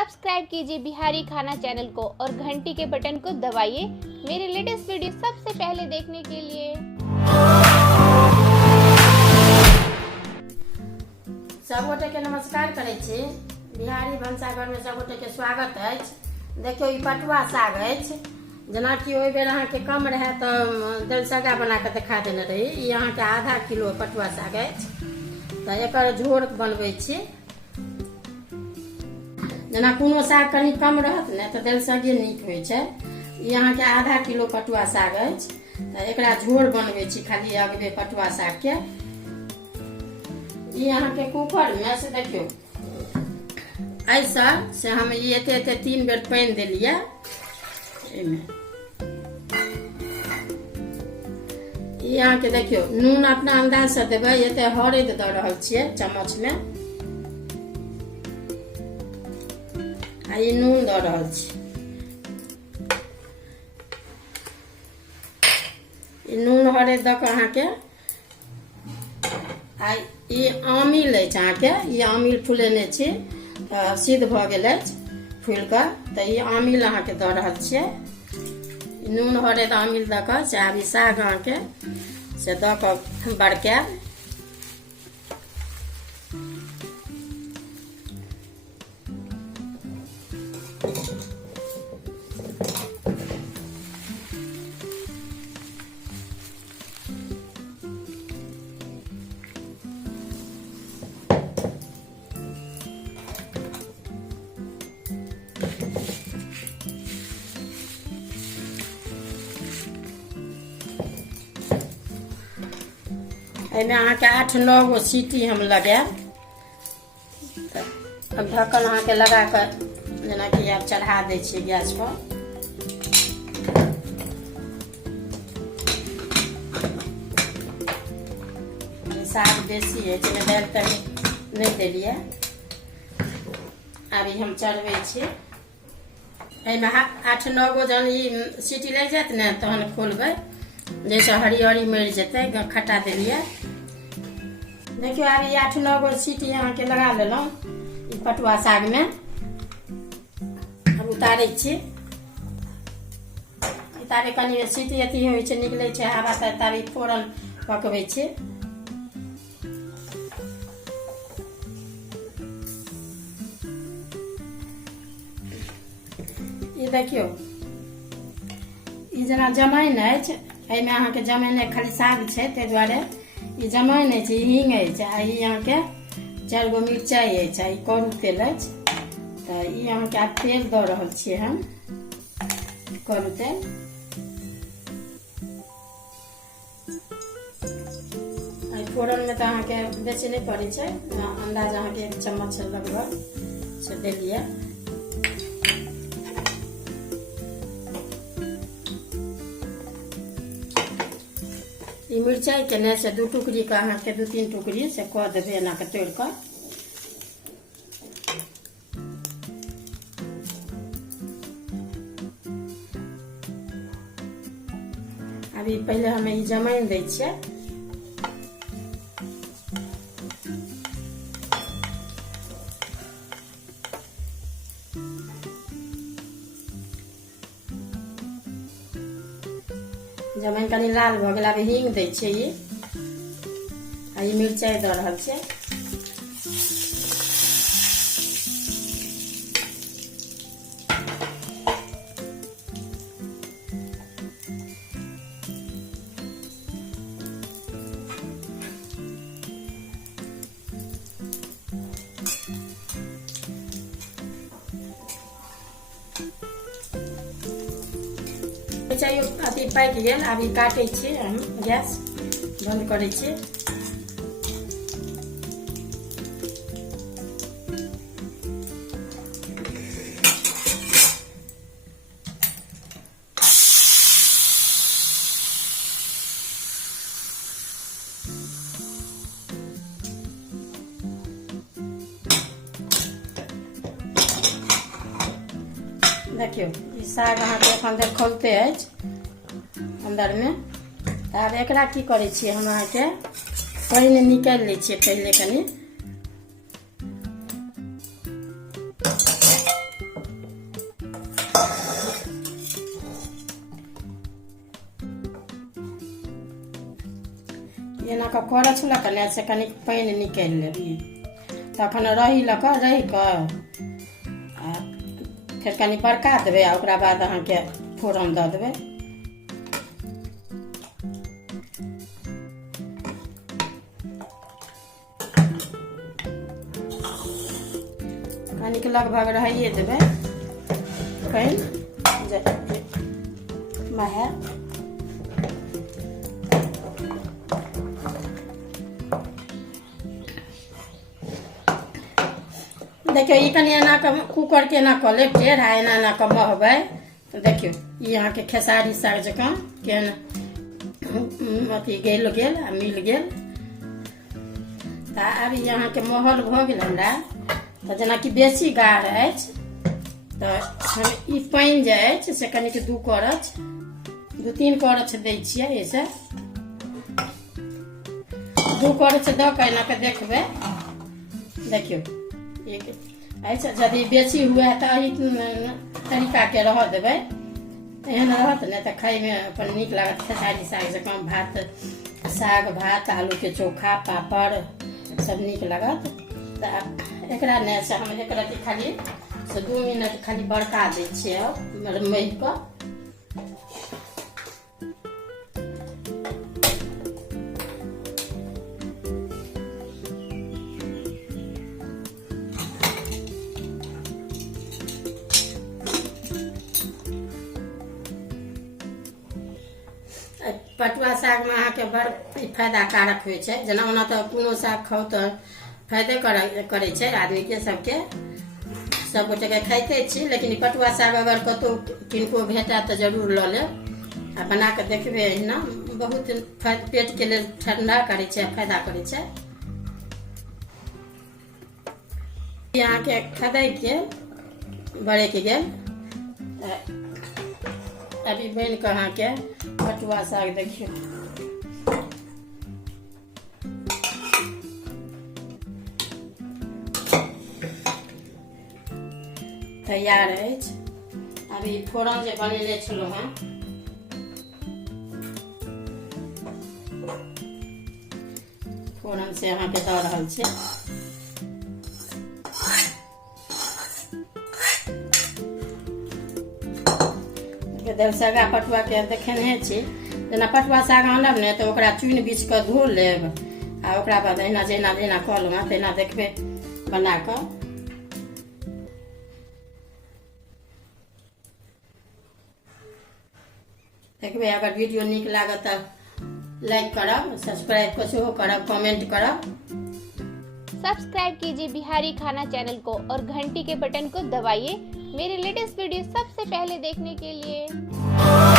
Subscribe कीजिए बिहारी खाना channel को और घंटी के बटन को दबाइए मेरे लेटेस्ट वीडियो सबसे पहले देखने के लिए। सबगोटे के नमस्कार करे छी। बिहारी भनसाघर में सबगोटे के स्वागत अछि। देखियो ई पटुआ साग अछि। जेना कि ओहि बेर अहाँ के कम रहे तो दालि सगा बना के दिखा देने रही। ई अहाँ के आधा किलो पटुआ साग अछि। तो एकर झोर बनबै छी। जेना कोनो साग कनी कम रहत ने तो दालि सगे नीक होइ छै। ई अहाँ के आधा किलो पटुआ साग अछि। तो एकरा झोर बनबै छी खाली अगबे पटुआ साग के। ई अहाँ के कुकर में से देखियो ऐसा से हम एते 3 बेर पानी देलिए। ई अहाँ के देखियो नून अपना अंदाज से देबै। एते हरद द रहल छियै चम्मच में। आ ई नून द रहल छी। ई नून हरद द के अहाँ के आ ई आमिल अछि। अहाँ के ई आमिल फुलेने छी सिद्ध भ गेल अछि फूल के। तो ई आमिल अहाँ के द रहल छियै। नून हरद आमिल द के से आब ई साग अहाँ के से द के बरकायब। एहिमे अहाँ के 8-9 गो सीटी हम लगायब। अब ढक्कन अहाँ के लगा कर जेना कि आब चढ़ा दै छियै गैस पर। साग बेसी है जेना दालि तक नहीं देलिए। अभी हम चढ़बै छी। एहिमे 8-9 गो जहन ई सीटी लग जायत ने तहन खोलबै। जैसे हरी मरि जेतै खट्टा देलिए। देखियो अभी 8-9 गो सीटी अहाँ के लगा लेलहुँ ई पटुआ साग में। अब उतारै छी। तारे कनी सीटी अथी होइ छै निकलै छै हवा से तारी फोरन पकबै छी। ई देखियो ई जेना जमाइन अछि। एहिमे अहाँ के जमाइन खाली साग छै ताहि दुआरे ई जमाइन अछि। हींग अछि आ ई अहाँ के 4 गो मिरचाई अछि। ई करू तेल अछि। तो ई अहाँ के आब तेल द रहल छियै हम करू तेल। फोरन में तो अहाँ के बेसी नहीं पड़े छै। अंदाज अहाँ के 1 चम्मच लगभग से देलिए। ई मिरचाई के ने से 2 टुकड़ी का अहाँ के 2-3 टुकड़ी से कऽ देबै एना के तोड़ कर। अभी पहले हमें ई जमाइन दै छियै। जमाइन कनी लाल भ गेल। अभी हींग दै छियै ई आ ई मिरचाई द रहल छियै। मिरचाई अथी पाक गेल। अभी काटै छी हम गैस बंद करै छी। देखियो ई साग अहाँ के एखन देर खोलते अछि अंदर में। आब एकरा की करै छियै हम अहाँ के पानी निकालि लै छियै पहले कनी। अहाँके करऽ छलक ने से कनि पानि निकालि लेबै तखन रही लऽ कऽ रहि कऽ आ फेर कनि बड़का देबै आ ओकरा बाद अहाँके फोरन दऽ देबै। कनिक लगभग रहिए देबै पानि जे महै। देखियो ई कनि एना कऽ कुकर के एना कऽ लेब टेढ़ आ एना एना कऽ महबै तऽ देखियो ई अहाँके खेसारी साग जकाँ केहन अथी गल गेल आ मिल गेल। तऽ आब ई अहाँके महल भऽ गेल हमरा। तऽ जेनाकि बेसी गाढ़ अछि तऽ हम ई पानि जे अछि से कनिक 2-3 करछ दै छियै। एहिसँ 2 करछ दऽ कऽ एना कऽ देखबै। देखियो ऐसे यदि बेसी हुए तऽ एहि तरीकाके रह देबै एहन रहत ने तऽ खाइमे अपन नीक लागत। खेसारी साग जकाँ भात साग भात आलूके चोखा पापड़ सब नीक लागत। तऽ एकरा ने से हम एक रत्ती खाली से 2 मिनट खाली बड़का दै छियै महि कऽ। पटुआ सागमे अहाँके बड़ फायदा कारक होइ छै। जेना ओना तऽ कोनो साग खाउ तऽ फायदे करै छै आदमीके सबके, सबगोटेके खाइते छी। लेकिन पटुआ साग अगर कतहु किनको भेटत तऽ जरूर लऽ लेब आ बना कऽ देखबै। अहिना बहुत पेटके लेल ठंडा करै छै, फायदा करै छै। अहाँके खदैके बरकि गेल अभी बनि कऽ अहाँके पटुआ साग देखियौ तैयार अछि। अभी फोरन जे बनेने छलहुँ हेँ फोरन से अहाँके दऽ रहल छै। दलसगा पटुआ के देखेने छी। जेना पटुआ साग आनब ने तऽ ओकरा चुनि बीछ कऽ धो लेब आ ओकरा बाद अहिना जेना जेना कहलहुँ हेँ तहिना देखबै बना कऽ। देखबै अगर वीडियो नीक लागत तऽ लाइक करब, सब्सक्राइब सेहो करब, कमेंट करब। सब्सक्राइब कीजिए बिहारी खाना चैनल को और घंटी के बटन को दबाइए मेरे लेटेस्ट वीडियो सबसे पहले देखने के लिए।